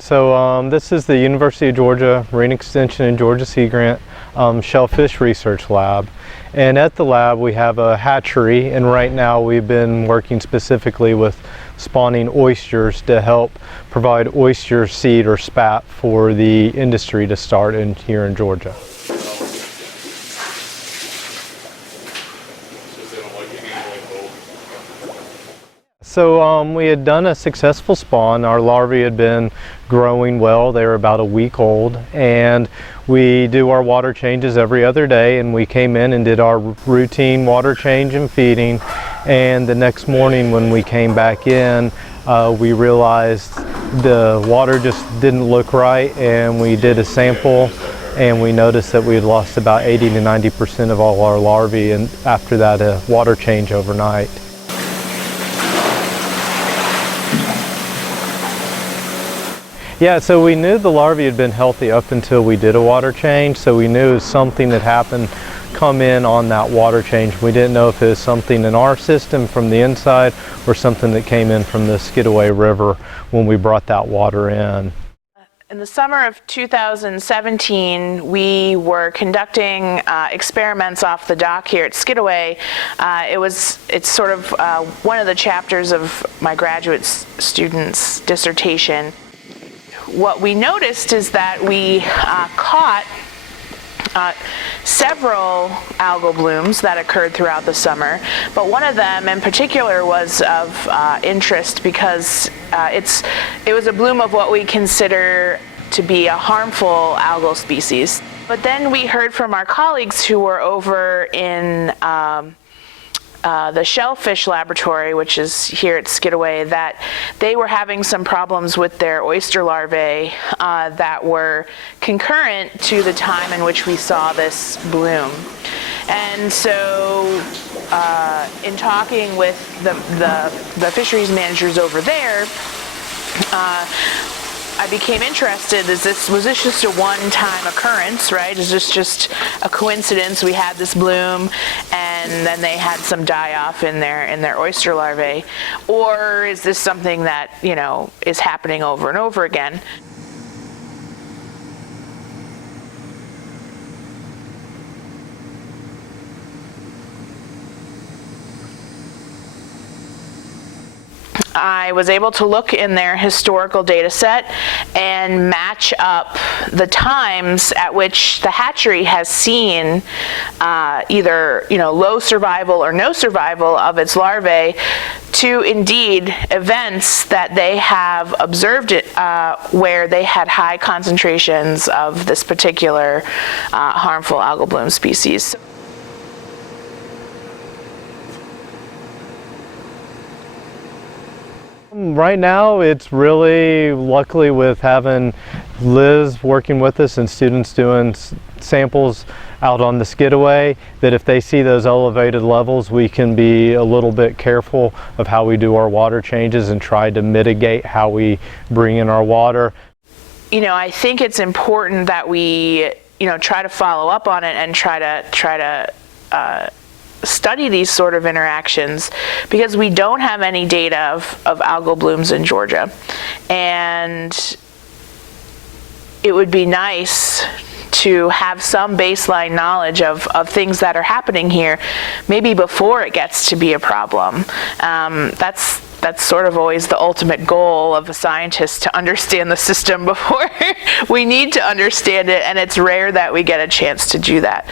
So this is the University of Georgia Marine Extension and Georgia Sea Grant Shellfish Research Lab. And at the lab we have a hatchery, and right now we've been working specifically with spawning oysters to help provide oyster seed or spat for the industry to start here in Georgia. So we had done a successful spawn. Our larvae had been growing well. They were about a week old, and we do our water changes every other day, and we came in and did our routine water change and feeding. And the next morning when we came back in, we realized the water just didn't look right, and we did a sample and we noticed that we had lost about 80 to 90% of all our larvae, and after that a water change overnight. Yeah, so we knew the larvae had been healthy up until we did a water change, so we knew something that happened come in on that water change. We didn't know if it was something in our system from the inside or something that came in from the Skidaway River when we brought that water in. In the summer of 2017, we were conducting experiments off the dock here at Skidaway. It's sort of one of the chapters of my graduate student's dissertation. What we noticed is that we caught several algal blooms that occurred throughout the summer, but one of them in particular was of interest because it was a bloom of what we consider to be a harmful algal species. But then we heard from our colleagues who were over in the shellfish laboratory, which is here at Skidaway, that they were having some problems with their oyster larvae that were concurrent to the time in which we saw this bloom. And so in talking with the fisheries managers over there, I became interested. Was this just a one-time occurrence, right? Is this just a coincidence? We had this bloom and then they had some die-off in their oyster larvae, or is this something that, you know, is happening over and over again? I was able to look in their historical data set and match up the times at which the hatchery has seen either, you know, low survival or no survival of its larvae to indeed events that they have observed it where they had high concentrations of this particular harmful algal bloom species. Right now it's really, luckily with having Liz working with us and students doing samples out on the Skidaway, that if they see those elevated levels, we can be a little bit careful of how we do our water changes and try to mitigate how we bring in our water. You know, I think it's important that we, you know, try to follow up on it and try to study these sort of interactions, because we don't have any data of algal blooms in Georgia, and it would be nice to have some baseline knowledge of things that are happening here, maybe before it gets to be a problem. That's sort of always the ultimate goal of a scientist, to understand the system before we need to understand it, and it's rare that we get a chance to do that.